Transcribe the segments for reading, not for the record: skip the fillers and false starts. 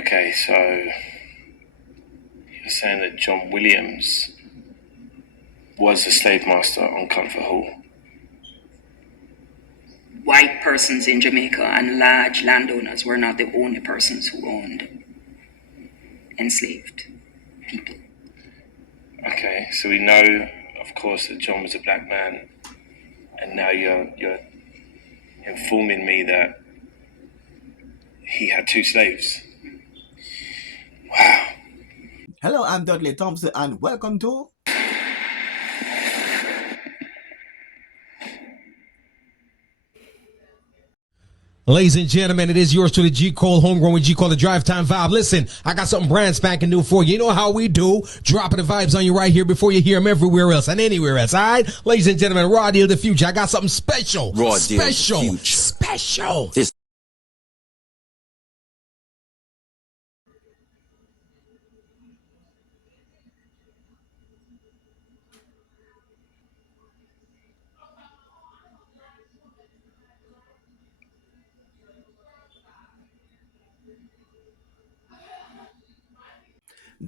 Okay, so you're saying that John Williams was the slave master on Comfort Hall. White persons in Jamaica and large landowners were not the only persons who owned enslaved people. Okay, so we know, of course, that John was a black man, and now you're informing me that he had two slaves. Wow. Hello, I'm Dudley Thompson, and welcome to Ladies and gentlemen, it is yours to the G Cole homegrown G Cole the Drive Time Vibe. Listen, I got something brand spanking new for you. You know how we do. Dropping the vibes on you right here before you hear them everywhere else and anywhere else. All right, ladies and gentlemen, Raw Deal the Future. I got something special. Raw Deal the Special. Future. Special. This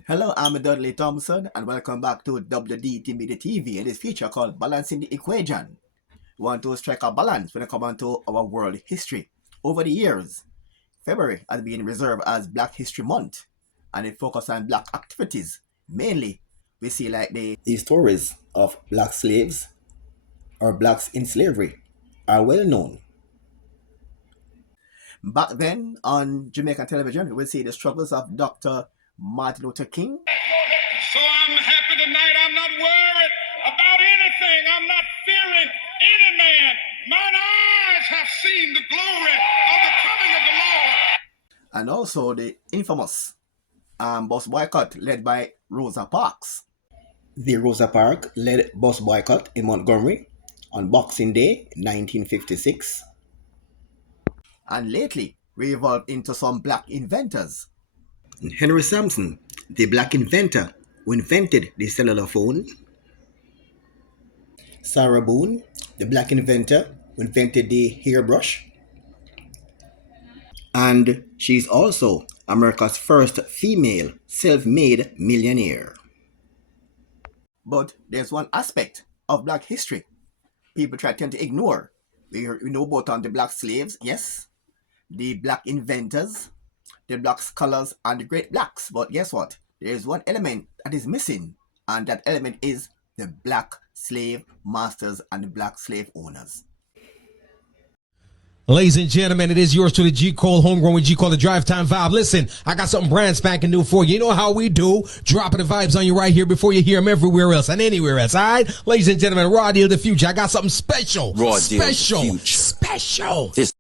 Hello, I'm Dudley Thompson, and welcome back to WDT Media TV and this feature called Balancing the Equation. We want to strike a balance when it comes to our world history. Over the years, February has been reserved as Black History Month, and it focuses on black activities. Mainly, we see like the stories of black slaves or blacks in slavery are well known. Back then, on Jamaican television, we see the struggles of Dr. Martin Luther King. So I'm happy tonight. I'm not worried about anything. I'm not fearing any man. Mine eyes have seen the glory of the coming of the Lord. And also the infamous bus boycott led by Rosa Parks. The Rosa Parks led bus boycott in Montgomery on Boxing Day 1956. And lately, we evolved into some black inventors. Henry Sampson, the black inventor who invented the cellular phone. Sarah Boone, the black inventor who invented the hairbrush. And she's also America's first female self-made millionaire. But there's one aspect of black history people tend to ignore. We know about the black slaves, yes, the black inventors, the black scholars, and the great blacks. But guess what? There is one element that is missing, and that element is the black slave masters and the black slave owners. Ladies and gentlemen, it is yours to the G Cole homegrown G Cole the Drive Time Vibe. Listen, I got something brand spanking new for you. You know how we do. Dropping the vibes on you right here before you hear them everywhere else and anywhere else. All right, ladies and gentlemen, Raw Deal the Future. I got something special. Raw Deal the Special. Future. Special. This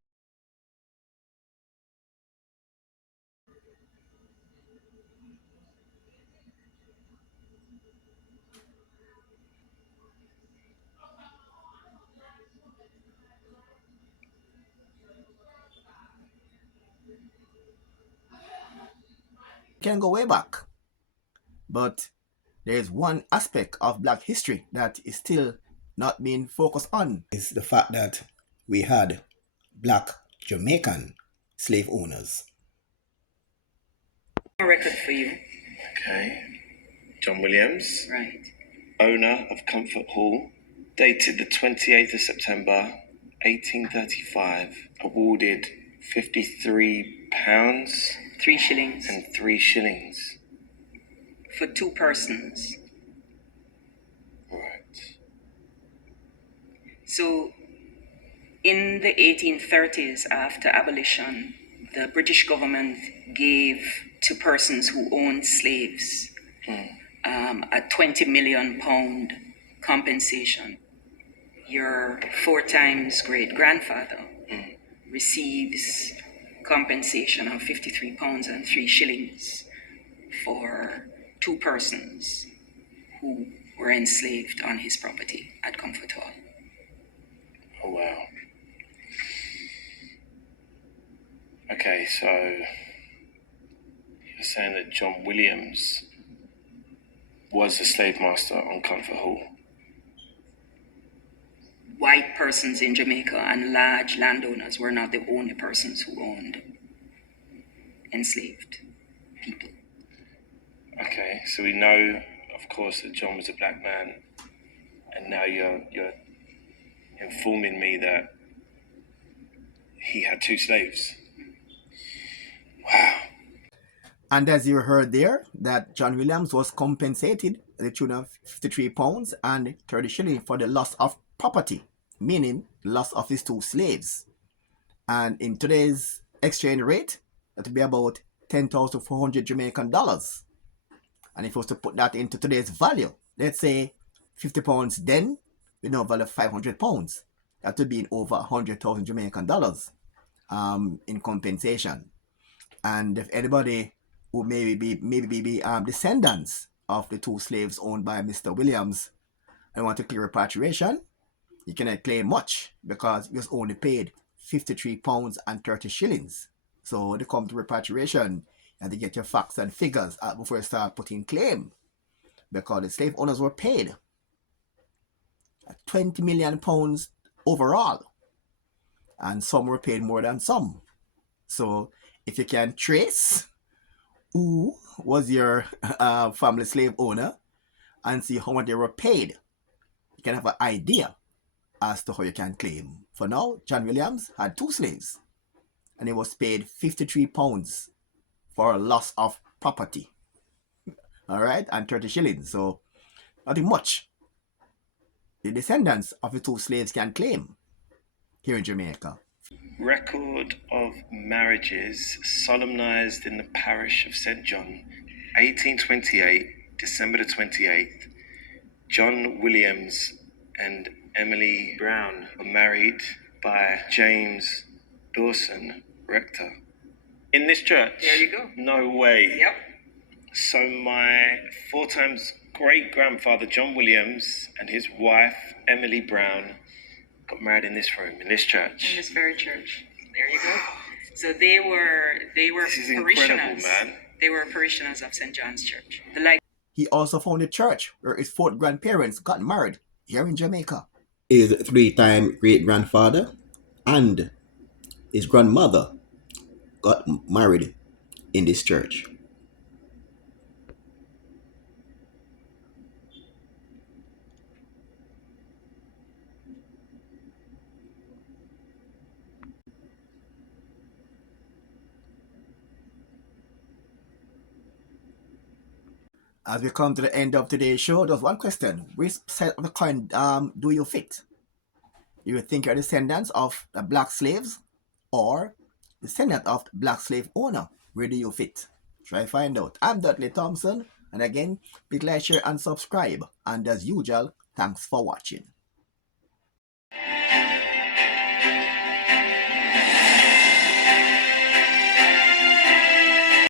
Can go way back, but there's one aspect of black history that is still not being focused on. Is the fact that we had black Jamaican slave owners. A record for you, Okay. John Williams, right? owner of Comfort Hall, dated the 28th of September, 1835, awarded £53 3 shillings and 3 shillings. for 2 persons. Right. So, in the 1830s, after abolition, the British government gave to persons who owned slaves a £20 million compensation. Your 4 times great grandfather receives compensation of £53 and 3 shillings for 2 persons who were enslaved on his property at Comfort Hall. Oh, wow. Okay, so you're saying that John Williams was the slave master on Comfort Hall. White persons in Jamaica and large landowners were not the only persons who owned enslaved people. Okay, so we know, of course, that John was a black man, and now you're informing me that he had two slaves. Wow. And as you heard there, that John Williams was compensated at the tune of £53 and 30 shillings for the loss of property, meaning loss of his two slaves. And in today's exchange rate, that would be about 10,400 Jamaican dollars. And if you was to put that into today's value, let's say £50 then, we now value £500. That would be in over 100,000 Jamaican dollars in compensation. And if anybody who maybe be descendants of the two slaves owned by Mr. Williams and want to claim repatriation, you cannot claim much because he was only paid £53 and 30 shillings. So when it comes to repatriation, you have to get your facts and figures out before you start putting claim, because the slave owners were paid £20 million overall, and some were paid more than some. So if you can trace who was your family slave owner and see how much they were paid, you can have an idea as to how you can claim. For now, John Williams had two slaves and he was paid £53 for a loss of property. All right, and 30 shillings. So nothing much the descendants of the two slaves can claim here in Jamaica. Record of marriages solemnized in the parish of St. John, 1828, December the 28th. John Williams and Emily Brown were married by James Dawson, rector. In this church? There you go. No way. Yep. So my 4 times great-grandfather John Williams and his wife Emily Brown got married in this room, in this church. In this very church. There you go. So they were This is incredible, parishioners. man. They were parishioners of St. John's Church. He also founded a church where his 4 grandparents got married here in Jamaica. His 3-time great-grandfather and his grandmother got married in this church. As we come to the end of today's show, there's one question. Which side of the coin do you fit? You think you're descendants of the black slaves or descendant of the black slave owner? Where do you fit? Try find out. I'm Dudley Thompson, and again, please like, share, and subscribe. And as usual, thanks for watching.